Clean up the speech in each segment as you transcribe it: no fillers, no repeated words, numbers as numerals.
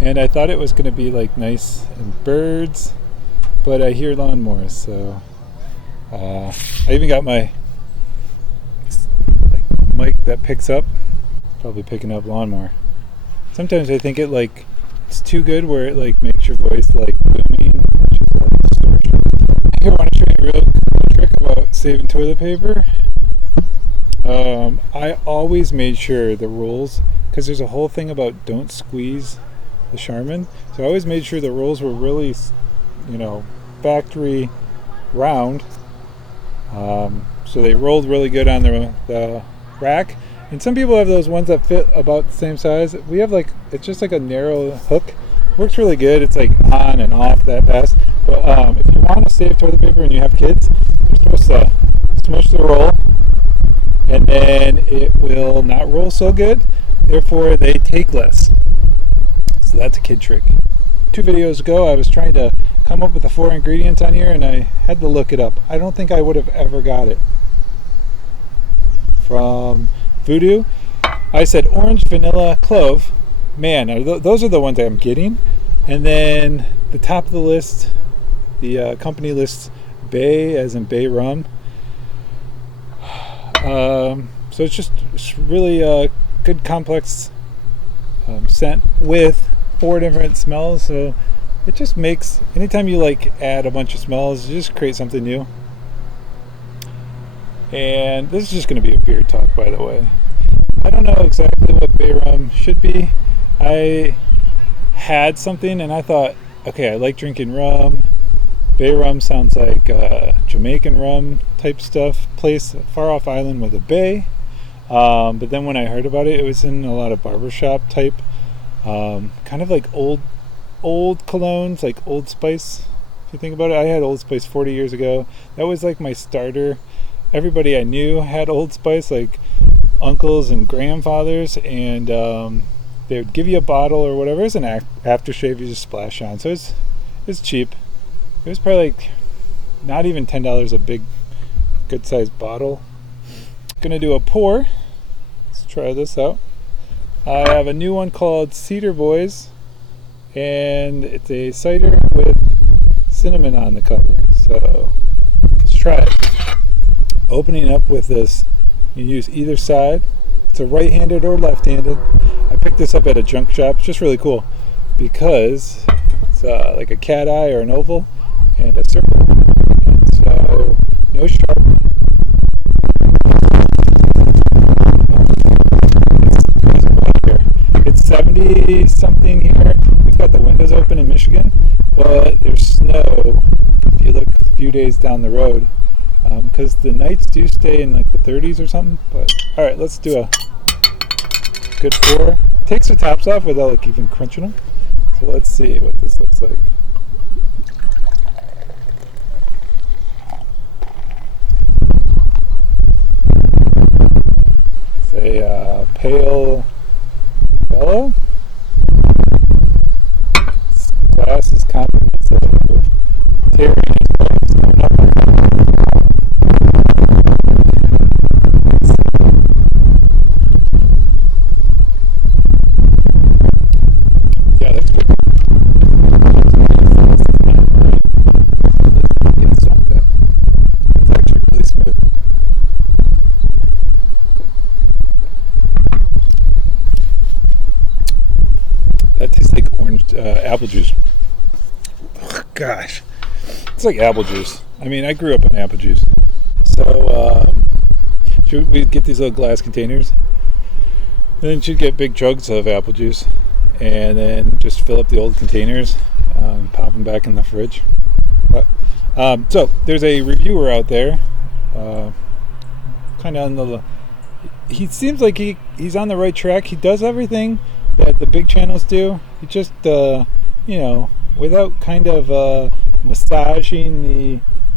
and I thought it was going to be like nice and birds, but I hear lawnmowers. So I even got my like mic that picks up, probably picking up lawnmower. Sometimes I think it's too good where it like makes your voice like booming, which is a distortion. Here, I want to show you a real cool trick about saving toilet paper. I always made sure the rolls, because there's a whole thing about don't squeeze the Charmin. So I always made sure the rolls were really, factory round. So they rolled really good on the rack. And some people have those ones that fit about the same size. We have it's just like a narrow hook. Works really good. It's like on and off that fast. But if you want to save toilet paper and you have kids, you're supposed to smush the roll, and then it will not roll so good. Therefore, they take less. So that's a kid trick. 2 videos ago, I was trying to come up with the 4 ingredients on here, and I had to look it up. I don't think I would have ever got it from Voodoo. I said orange, vanilla, clove. Man, those are the ones I'm getting. And then the top of the list, the company lists Bay, as in Bay rum. So it's really a good complex scent with 4 different smells. So it just makes, anytime you add a bunch of smells, you just create something new. And this is just going to be a beer talk, by the way. I don't know exactly what Bay rum should be. I had something and I thought, okay, I like drinking rum. Bay rum sounds like Jamaican rum type stuff. Place, far off island with a bay. But then when I heard about it, it was in a lot of barbershop type, kind of like old colognes, like Old Spice. If you think about it, I had Old Spice 40 years ago. That was like my starter. Everybody I knew had Old Spice, like uncles and grandfathers, and they would give you a bottle or whatever. It's an aftershave you just splash on. So it's cheap. It was probably not even $10 a big, good sized bottle. Gonna do a pour. Let's try this out. I have a new one called Cedar Boys, and it's a cider with cinnamon on the cover. So let's try it. Opening up with this, you use either side. It's a right-handed or left-handed. I picked this up at a junk shop. It's just really cool because it's like a cat eye or an oval and a circle. And so no sharp. It's 70 something here. We've got the windows open in Michigan, but there's snow if you look a few days down the road, because the nights do stay in like the 30s or something. But all right, let's do a good pour. Takes the tops off without even crunching them. So let's see what this looks like. It's a pale yellow. This glass is compliments of Terry and his wife coming up on that. Yeah, that's good. Get some of that. It's actually really smooth. That tastes like orange apple juice. Ugh, gosh, it's like apple juice. I mean, I grew up on apple juice. So we'd get these little glass containers, and then she'd get big jugs of apple juice, and then just fill up the old containers, pop them back in the fridge. But so there's a reviewer out there, kind of on the. He seems like he's on the right track. He does everything that the big channels do. He just without kind of massaging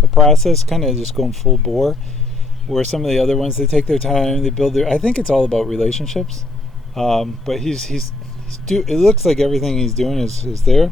the process, kind of just going full bore. Where some of the other ones, they take their time, they build their. I think it's all about relationships. But it looks like everything he's doing is there.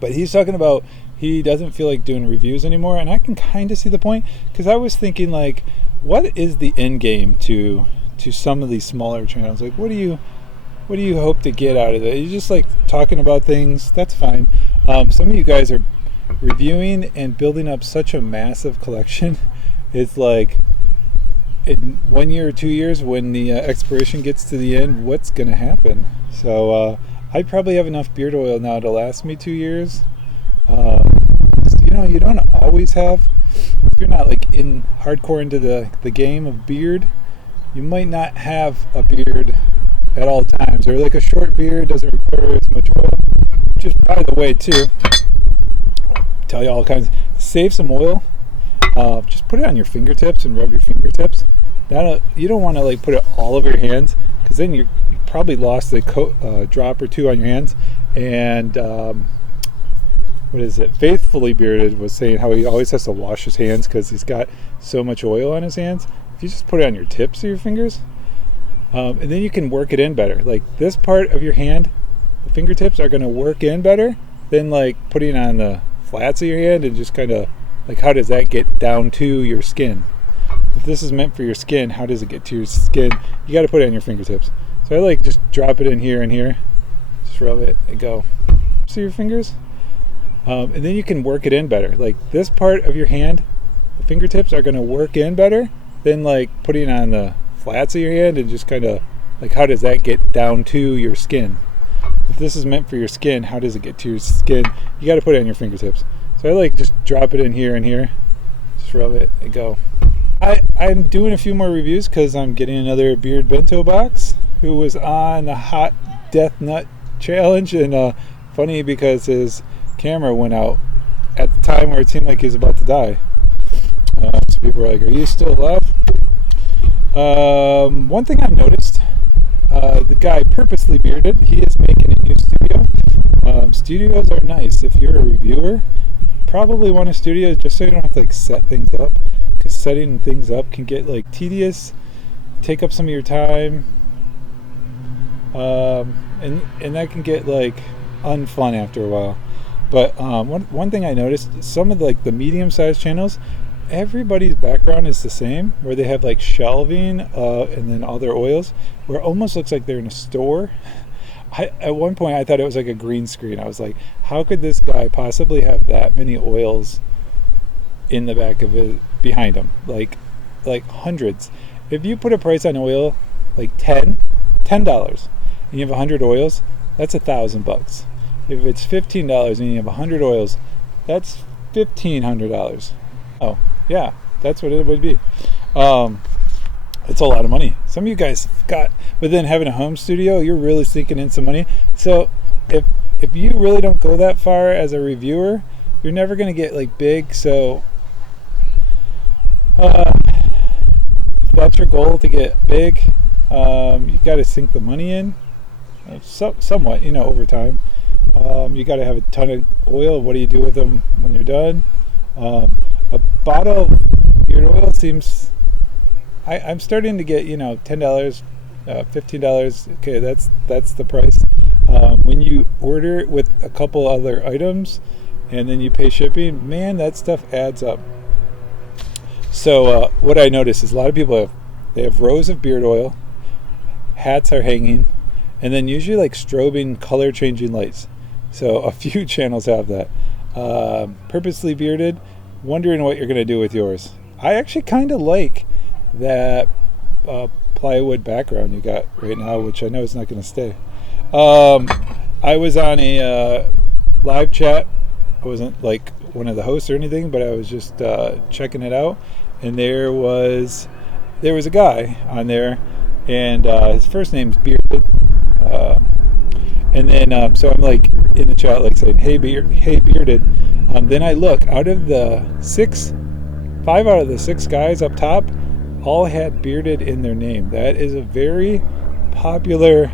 But he's talking about he doesn't feel like doing reviews anymore, and I can kind of see the point, because I was thinking what is the end game to some of these smaller channels? Like, what do you what do you hope to get out of it? You just like talking about things. That's fine. Some of you guys are reviewing and building up such a massive collection. It's like in 1 year or 2 years, when the expiration gets to the end, what's going to happen? So I probably have enough beard oil now to last me 2 years. You don't always have. If you're not like in hardcore into the game of beard, you might not have a beard at all times, or like a short beard doesn't require as much oil. Just by the way, too, I'll tell you all kinds. Save some oil. Just put it on your fingertips and rub your fingertips. You don't want to like put it all over your hands, because then you probably lost a drop or two on your hands. And what is it? Faithfully Bearded was saying how he always has to wash his hands because he's got so much oil on his hands. If you just put it on your tips of your fingers, and then you can work it in better. Like this part of your hand, the fingertips are going to work in better than like putting it on the flats of your hand and just kind of like, how does that get down to your skin? If this is meant for your skin, how does it get to your skin? You got to put it on your fingertips. So I like just drop it in here and here, just rub it and go. See your fingers? And then you can work it in better. Like this part of your hand, the fingertips are going to work in better than like putting it on the flats of your hand and just kind of like, how does that get down to your skin? If this is meant for your skin, how does it get to your skin? You got to put it on your fingertips. So I like just drop it in here and here, just rub it and go. I'm doing a few more reviews because I'm getting another beard bento box who was on the hot death nut challenge, and funny because his camera went out at the time where it seemed like he was about to die. So people were like, are you still alive? One thing I've noticed, the guy Purposely Bearded, he is making a new studio. Studios are nice. If you're a reviewer, you probably want a studio just so you don't have to like set things up, because setting things up can get like tedious, take up some of your time, and that can get like unfun after a while. But one thing I noticed, some of the medium-sized channels, everybody's background is the same, where they have like shelving and then all their oils, where it almost looks like they're in a store. At one point I thought it was like a green screen. I was like, how could this guy possibly have that many oils in the back of it behind him? Like hundreds. If you put a price on oil like $10 and you have 100 oils, that's $1,000. If it's $15 and you have 100 oils, that's $1,500. Oh, yeah, that's what it would be. It's a lot of money. Some of you guys got, but then having a home studio, you're really sinking in some money. So if you really don't go that far as a reviewer, you're never going to get like big. So if that's your goal, to get big, you got to sink the money in somewhat, over time. You got to have a ton of oil. What do you do with them when you're done? A bottle of beard oil seems, I'm starting to get, $10, $15. Okay, that's the price. When you order it with a couple other items and then you pay shipping, man, that stuff adds up. So what I notice is a lot of people have rows of beard oil, hats are hanging, and then usually like strobing color changing lights. So a few channels have that. Purposely Bearded, wondering what you're going to do with yours. I actually kind of like that plywood background you got right now, which I know is not going to stay. I was on a live chat. I wasn't like one of the hosts or anything, but I was just checking it out, and there was a guy on there, and his first name's Bearded, and then so I'm like in the chat like saying, hey Bearded. Then I look, out of the 5 out of the 6 guys up top all had Bearded in their name. That is a very popular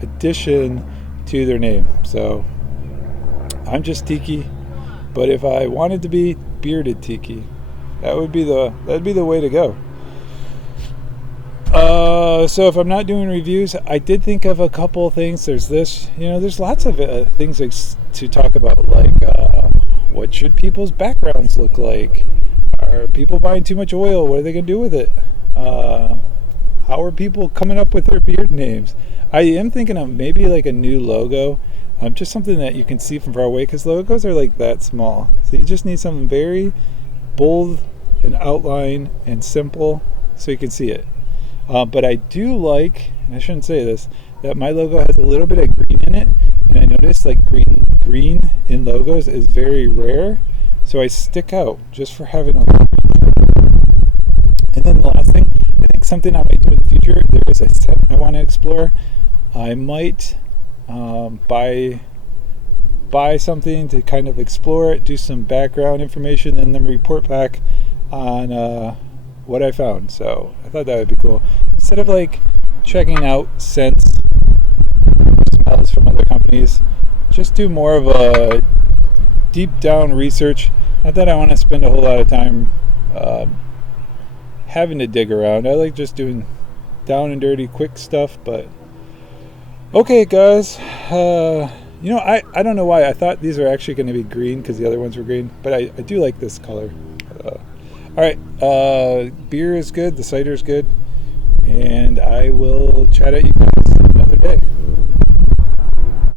addition to their name. So I'm just Teakey, but if I wanted to be Bearded Teakey, that'd be the way to go. So if I'm not doing reviews, I did think of a couple of things. There's this, there's lots of things to talk about, like what should people's backgrounds look like? Are people buying too much oil? What are they going to do with it? How how are people coming up with their beer names? I am thinking of maybe like a new logo, just something that you can see from far away, because logos are like that small. So you just need something very bold and outline and simple so you can see it. But I do like, and I shouldn't say this, that my logo has a little bit of green in it, and I noticed like green in logos is very rare, so I stick out just for having a little green. And then the last thing, I think something I might do in the future, there is a scent I want to explore. I might buy something to kind of explore it, do some background information, and then report back on what I found. So I thought that would be cool. Instead of like checking out scents, smells from other companies, just do more of a deep down research. Not that I want to spend a whole lot of time having to dig around. I like just doing down and dirty quick stuff. But okay guys, I don't know why I thought these are actually going to be green because the other ones were green, but I do like this color. Alright, beer is good, the cider is good, and I will chat at you guys.